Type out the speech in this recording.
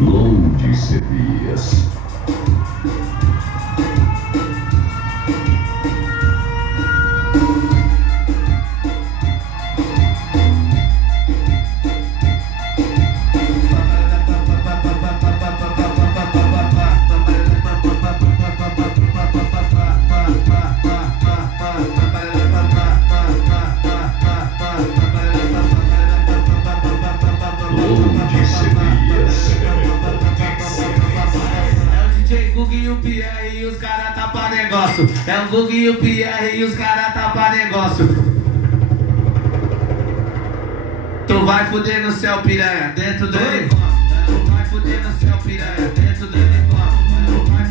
Load CDs. E o Pierre e os caras tá pra negócio. É o Gug e o Pierre e os caras tá pra negócio. Tu vai fuder no céu, piranha, dentro do helicóptero. Tu vai fuder no céu, piranha, dentro